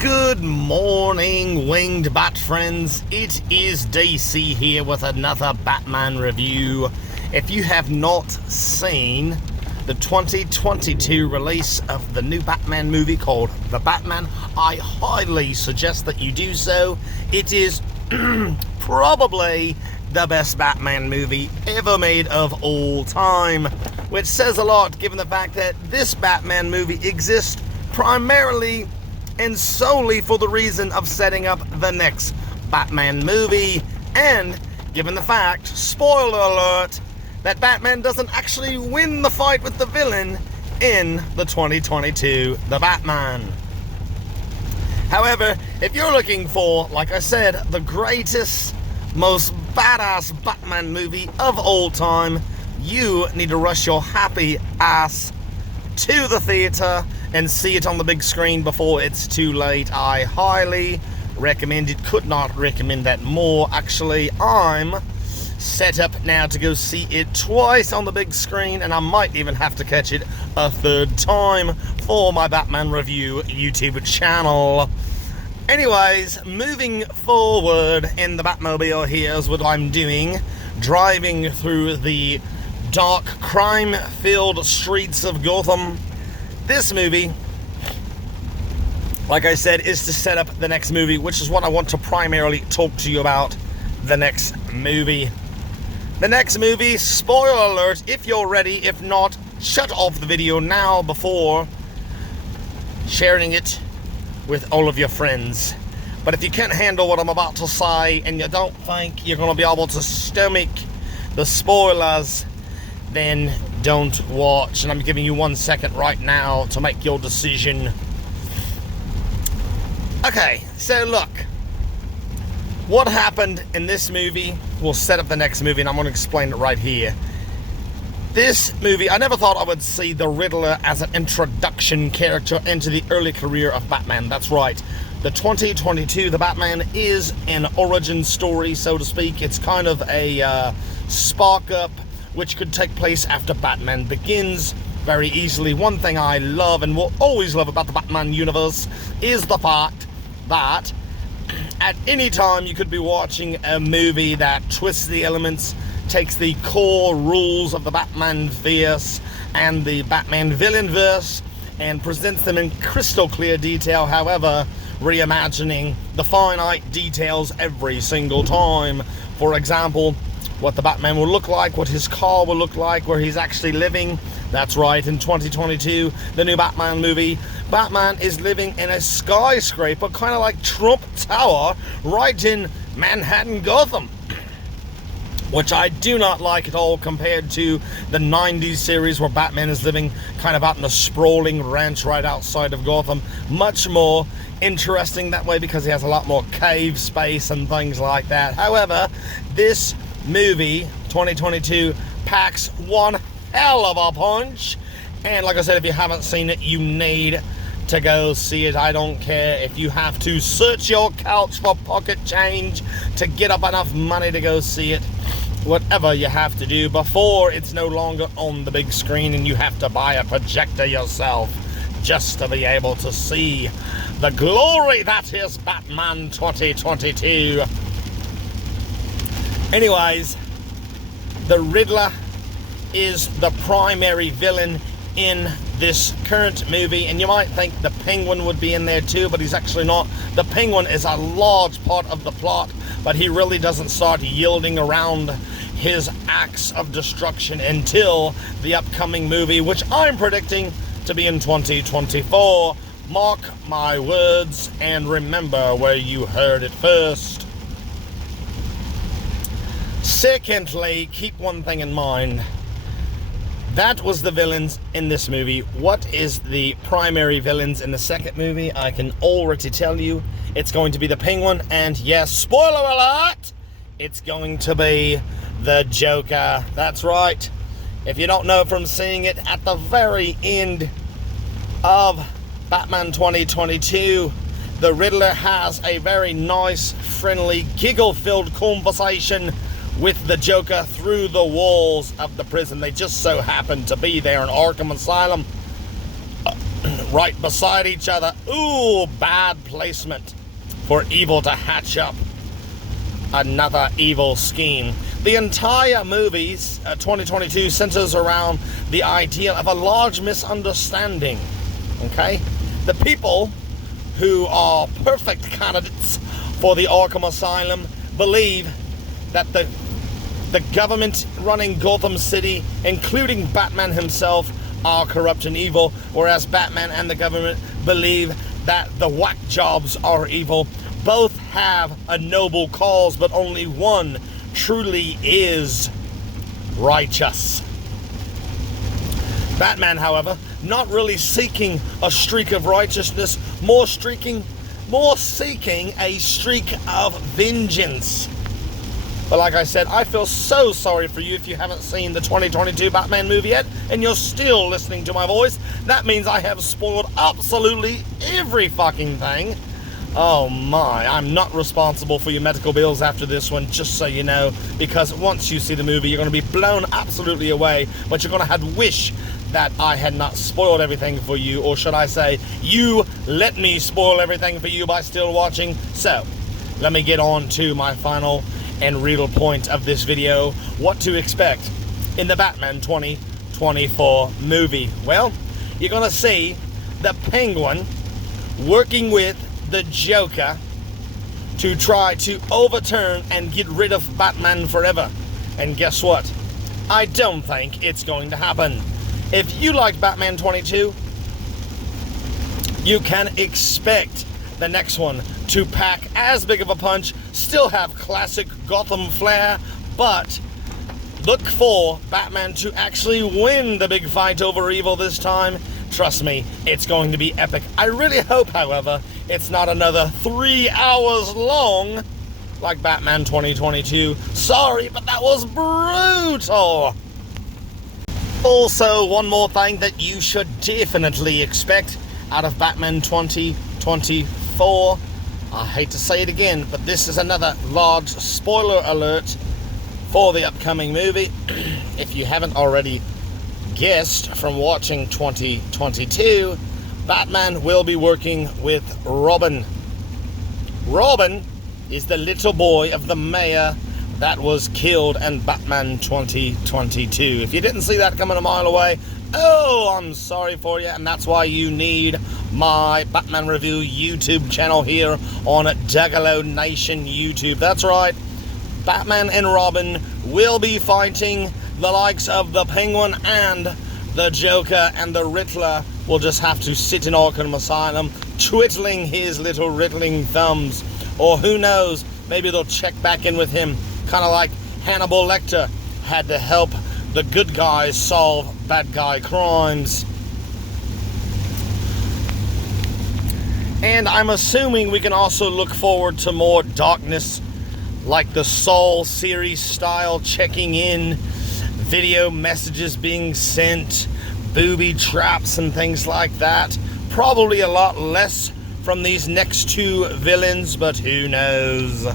Good morning, winged bat friends. It is DC here with another Batman review. If you have not seen the 2022 release of the new Batman movie called The Batman, I highly suggest that you do so. It is probably the best Batman movie ever made of all time, which says a lot given the fact that this Batman movie exists primarily and solely for the reason of setting up the next Batman movie, and given the fact, spoiler alert, that Batman doesn't actually win the fight with the villain in the 2022 The Batman. However, if you're looking for, like I said, the greatest, most badass Batman movie of all time, you need to rush your happy ass to the theater and see it on the big screen before it's too late. I highly recommend it. Could not recommend that more. Actually, I'm set up now to go see it twice on the big screen, and I might even have to catch it a third time for my Batman review YouTube channel. Anyways, moving forward in the Batmobile, here's what I'm doing. Driving through the dark, crime-filled streets of Gotham. This movie, like I said, is to set up the next movie, which is what I want to primarily talk to you about. The next movie. The next movie, spoiler alert, if you're ready. If not, shut off the video now before sharing it with all of your friends. But if you can't handle what I'm about to say and you don't think you're going to be able to stomach the spoilers, then don't watch. And I'm giving you 1 second right now to make your decision. Okay, so look. What happened in this movie will set up the next movie, and I'm going to explain it right here. This movie, I never thought I would see the Riddler as an introduction character into the early career of Batman. That's right. The 2022 The Batman is an origin story, so to speak. It's kind of a spark up, which could take place after Batman Begins very easily. One thing I love and will always love about the Batman universe is the fact that at any time you could be watching a movie that twists the elements, takes the core rules of the Batman verse and the Batman villain verse, and presents them in crystal clear detail, however, reimagining the finite details every single time. For example, what the Batman will look like, what his car will look like, where he's actually living. That's right, in 2022, the new Batman movie, Batman is living in a skyscraper, kind of like Trump Tower, right in Manhattan, Gotham. Which I do not like at all compared to the 90s series where Batman is living kind of out in a sprawling ranch right outside of Gotham. Much more interesting that way because he has a lot more cave space and things like that. However, this movie 2022 packs one hell of a punch, and like I said, if you haven't seen it, you need to go see it. I don't care if you have to search your couch for pocket change to get up enough money to go see it. Whatever you have to do before it's no longer on the big screen and you have to buy a projector yourself just to be able to see the glory that is Batman 2022. Anyways, the Riddler is the primary villain in this current movie, and you might think the Penguin would be in there too, but he's actually not. The Penguin is a large part of the plot, but he really doesn't start yielding around his acts of destruction until the upcoming movie, which I'm predicting to be in 2024. Mark my words and remember where you heard it first. Secondly, keep one thing in mind. That was the villains in this movie. What is the primary villains in the second movie? I can already tell you. It's going to be the Penguin, and yes, spoiler alert, it's going to be the Joker. That's right. If you don't know from seeing it at the very end of Batman 2022, the Riddler has a very nice, friendly, giggle-filled conversation with the Joker through the walls of the prison. They just so happen to be there in Arkham Asylum. right beside each other. Ooh, bad placement for evil to hatch up another evil scheme. The entire movie's 2022 centers around the idea of a large misunderstanding. Okay? The people who are perfect candidates for the Arkham Asylum believe that the government running Gotham City, including Batman himself, are corrupt and evil, whereas Batman and the government believe that the whack jobs are evil. Both have a noble cause, but only one truly is righteous. Batman, however, not really seeking a streak of righteousness, more seeking a streak of vengeance. But like I said, I feel so sorry for you if you haven't seen the 2022 Batman movie yet, and you're still listening to my voice. That means I have spoiled absolutely every fucking thing. Oh my, I'm not responsible for your medical bills after this one, just so you know, because once you see the movie, you're going to be blown absolutely away, but you're going to have to wish that I had not spoiled everything for you, or should I say, you let me spoil everything for you by still watching. So, let me get on to my final and real point of this video, what to expect in the Batman 2024 movie. Well, you're going to see the Penguin working with the Joker to try to overturn and get rid of Batman forever. And guess what? I don't think it's going to happen. If you like Batman 22, you can expect the next one to pack as big of a punch, still have classic Gotham flair, but look for Batman to actually win the big fight over evil this time. Trust me, it's going to be epic. I really hope, however, it's not another 3 hours long like Batman 2022. Sorry, but that was brutal. Also, one more thing that you should definitely expect out of Batman 2024. I hate to say it again, but this is another large spoiler alert for the upcoming movie. If you haven't already guessed from watching 2022, Batman will be working with Robin. Robin is the little boy of the mayor that was killed in Batman 2022. If you didn't see that coming a mile away, oh, I'm sorry for you, and that's why you need my Batman Review YouTube channel here on Juggalo Nation YouTube. That's right, Batman and Robin will be fighting the likes of the Penguin and the Joker, and the Riddler will just have to sit in Arkham Asylum twiddling his little riddling thumbs. Or who knows, maybe they'll check back in with him, kind of like Hannibal Lecter had to help the good guys solve bad guy crimes. And I'm assuming we can also look forward to more darkness, like the Saul series style checking in, video messages being sent, booby traps and things like that. Probably a lot less from these next two villains, but who knows.